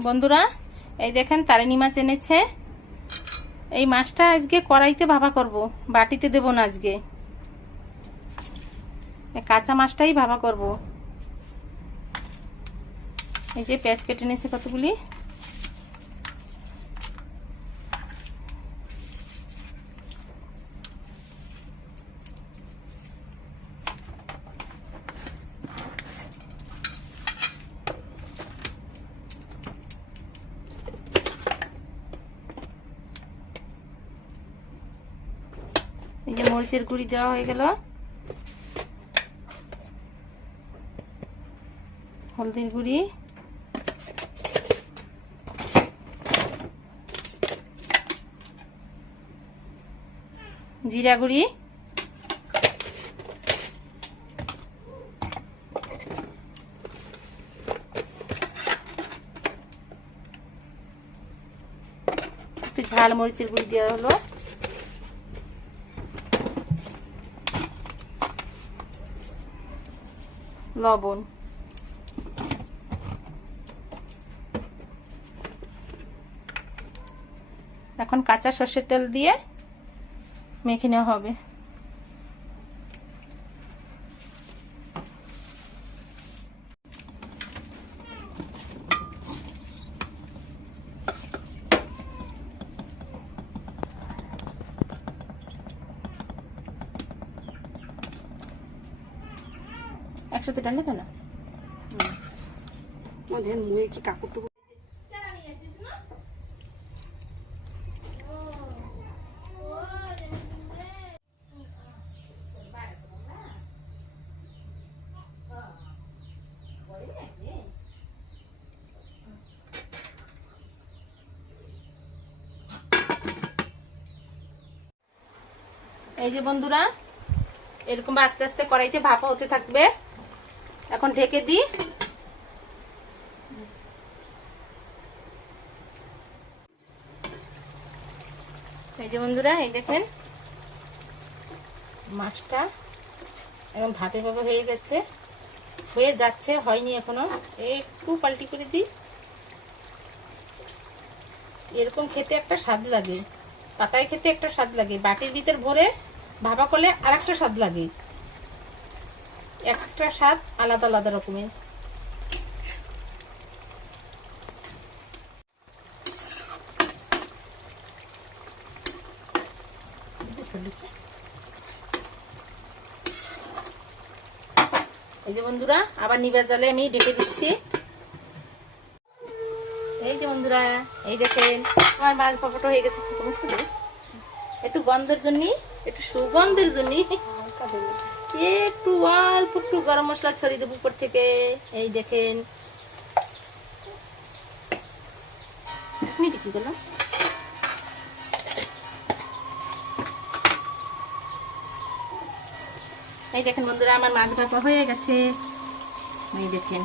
বন্ধুরা, এই দেখেন তারিণী মাছ এনেছে। এই মাছটা আজকে কড়াইতে ভাপা করব, বাটিতে দেব না। আজকে কাঁচা মাছটাই ভাপা করব। এই যে পেঁয়াজ কেটে নিয়েছে কতগুলি। এই যে মরিচের গুঁড়ি দেওয়া হয়ে গেল, হলদির গুঁড়ি, জিরা গুঁড়ি, একটু ঝাল মরিচের গুঁড়ি দেওয়া হলো, লবণ। এখন কাঁচা সর্ষের তেল দিয়ে মেখে নেওয়া হবে। একসাথে ডালে তো না মুয়ে কি কাকুর এই যে বন্ধুরা, এরকম আস্তে আস্তে কড়াইতে ভাপা হতে থাকবে। এখন ঢেকে দিই। এই যে বন্ধুরা, এই দেখেন মাছটা এখন ভাপে ভাপে হয়ে গেছে, হয়ে যাচ্ছে, হয়নি এখনো। একটু পাল্টি করে দিই। এরকম খেতে একটা স্বাদ লাগে, পাতায় খেতে একটা স্বাদ লাগে, বাটির ভিতর ভরে ভাপা করলে আর একটা স্বাদ লাগে। একটা স্বাদ আলাদা আলাদা রকমের। এই যে বন্ধুরা, আবার নিভা জালে আমি ঢেকে দিচ্ছি। এই যে বন্ধুরা, এই দেখেন আমার মাছ ভাপাটা হয়ে গেছে। একটু গন্ধের জন্য, একটু সুগন্ধের জন্য একটু অল্প একটু গরম মশলা ছড়িয়ে দেবো উপর থেকে। এই দেখেন কি গেল। এই দেখেন বন্ধুরা, আমার মাছ ভাপা হয়ে গেছে। এই দেখেন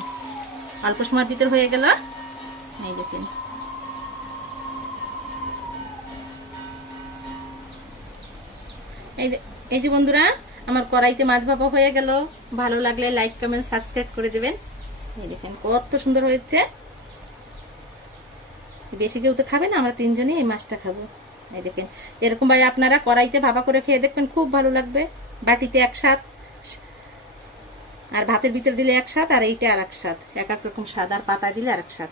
অল্প সময়ের ভিতর হয়ে গেল। এই দেখেন এই যে বন্ধুরা, আমার কড়াইতে মাছ ভাপা হয়ে গেল। ভালো লাগলে লাইক কমেন্ট সাবস্ক্রাইব করে দেবেন। এই দেখেন কত সুন্দর হয়েছে। বেশি কেউ তো খাবে না, আমরা তিনজনই এই মাছটা খাবো। এই দেখেন এরকম ভাবে আপনারা কড়াইতে ভাপা করে খেয়ে দেখবেন, খুব ভালো লাগবে। বাটিতে এক স্বাদ, আর ভাতের ভিতর দিলে এক স্বাদ, আর এইটা আর এক স্বাদ, এক এক রকম স্বাদ, আর পাতা দিলে আর এক স্বাদ।